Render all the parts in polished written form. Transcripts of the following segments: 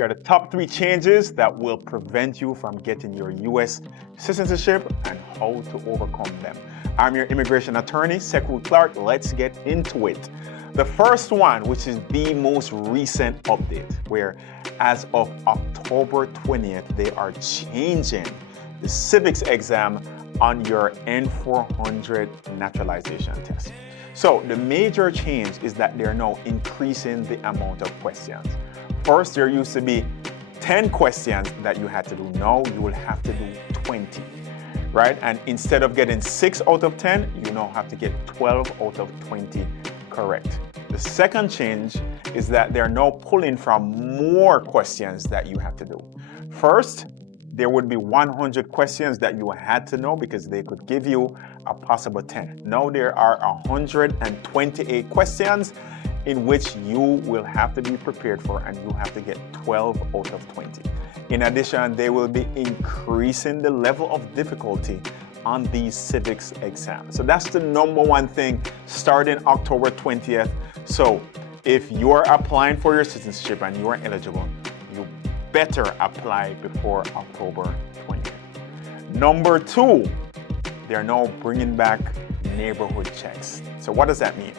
Here are the top 3 changes that will prevent you from getting your U.S. citizenship and how to overcome them. I'm your immigration attorney, Sekou Clark. Let's get into it. The first one, which is the most recent update, where as of October 20th, they are changing the civics exam on your N400 naturalization test. So the major change is that they're now increasing the amount of questions. First, there used to be 10 questions that you had to do. Now you will have to do 20, right? And instead of getting 6 out of 10, you now have to get 12 out of 20 correct. The second change is that they're now pulling from more questions that you have to do. First, there would be 100 questions that you had to know because they could give you a possible 10. Now there are 128 questions in which you will have to be prepared for, and you have to get 12 out of 20. In addition, they will be increasing the level of difficulty on these civics exams. So that's the number one thing starting October 20th. So if you're applying for your citizenship and you are eligible, you better apply before October 20th. Number 2, they're now bringing back neighborhood checks. So what does that mean?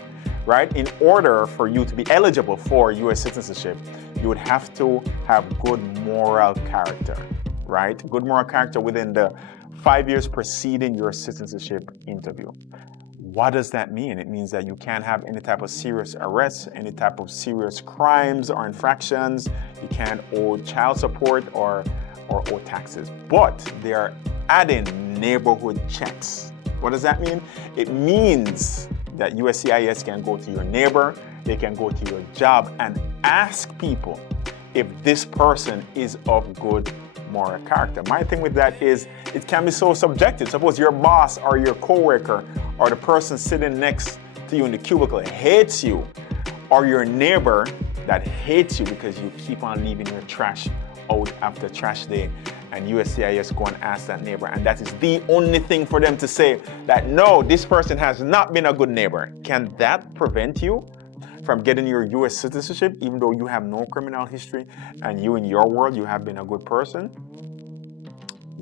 Right? In order for you to be eligible for U.S. citizenship, you would have to have good moral character, right? Good moral character within the 5 years preceding your citizenship interview. What does that mean? It means that you can't have any type of serious arrests, any type of serious crimes or infractions. You can't owe child support or owe taxes. But they are adding neighborhood checks. What does that mean? It means that USCIS can go to your neighbor, they can go to your job and ask people if this person is of good moral character. My thing with that is it can be so subjective. Suppose your boss or your coworker or the person sitting next to you in the cubicle hates you, or your neighbor that hates you because you keep on leaving your trash out after trash day, and USCIS go and ask that neighbor, and that is the only thing for them to say that no, this person has not been a good neighbor. Can that prevent you from getting your U.S. citizenship, even though you have no criminal history and you in your world, you have been a good person?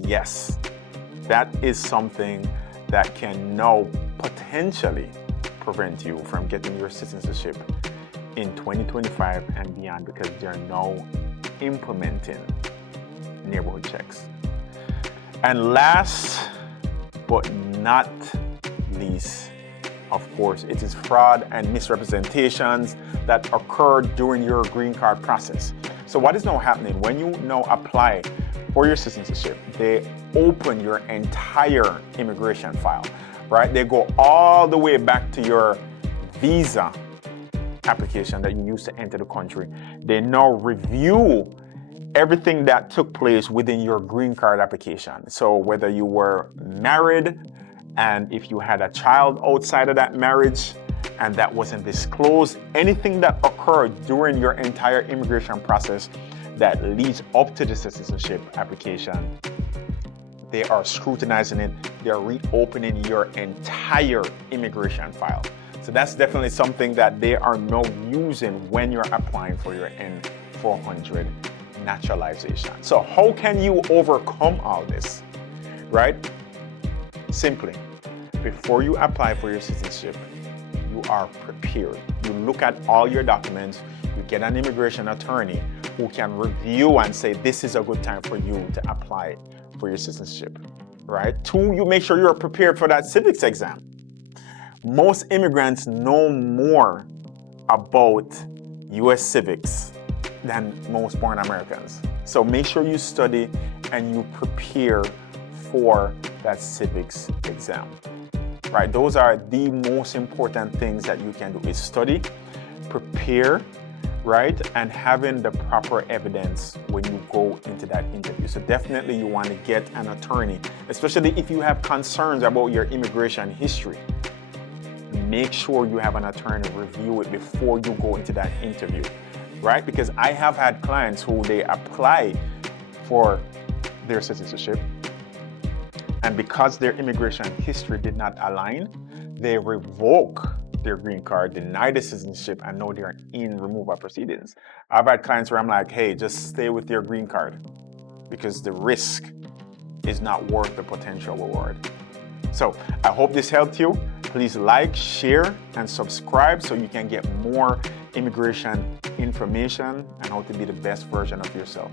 Yes, that is something that can now potentially prevent you from getting your citizenship in 2025 and beyond, because they're now implementing neighborhood checks. And last but not least, of course, it is fraud and misrepresentations that occur during your green card process. So what is now happening when you now apply for your citizenship? They open your entire immigration file, right? They go all the way back to your visa application that you used to enter the country. They now review everything that took place within your green card application. So whether you were married, and if you had a child outside of that marriage and that wasn't disclosed, anything that occurred during your entire immigration process that leads up to the citizenship application, they are scrutinizing it. They're reopening your entire immigration file. So that's definitely something that they are now using when you're applying for your N400 naturalization. So how can you overcome all this, right? Simply, before you apply for your citizenship, you are prepared. You look at all your documents, you get an immigration attorney who can review and say, this is a good time for you to apply for your citizenship, right? 2, you make sure you're prepared for that civics exam. Most immigrants know more about U.S. civics than most born Americans. So make sure you study and you prepare for that civics exam, right? Those are the most important things that you can do, is study, prepare, right? And having the proper evidence when you go into that interview. So definitely you want to get an attorney, especially if you have concerns about your immigration history. Make sure you have an attorney review it before you go into that interview, right? Because I have had clients who they apply for their citizenship, and because their immigration history did not align, they revoke their green card, denied the citizenship, and now they're in removal proceedings. I've had clients where I'm like, hey, just stay with your green card because the risk is not worth the potential reward. So I hope this helped you. Please like, share, and subscribe so you can get more immigration information and how to be the best version of yourself.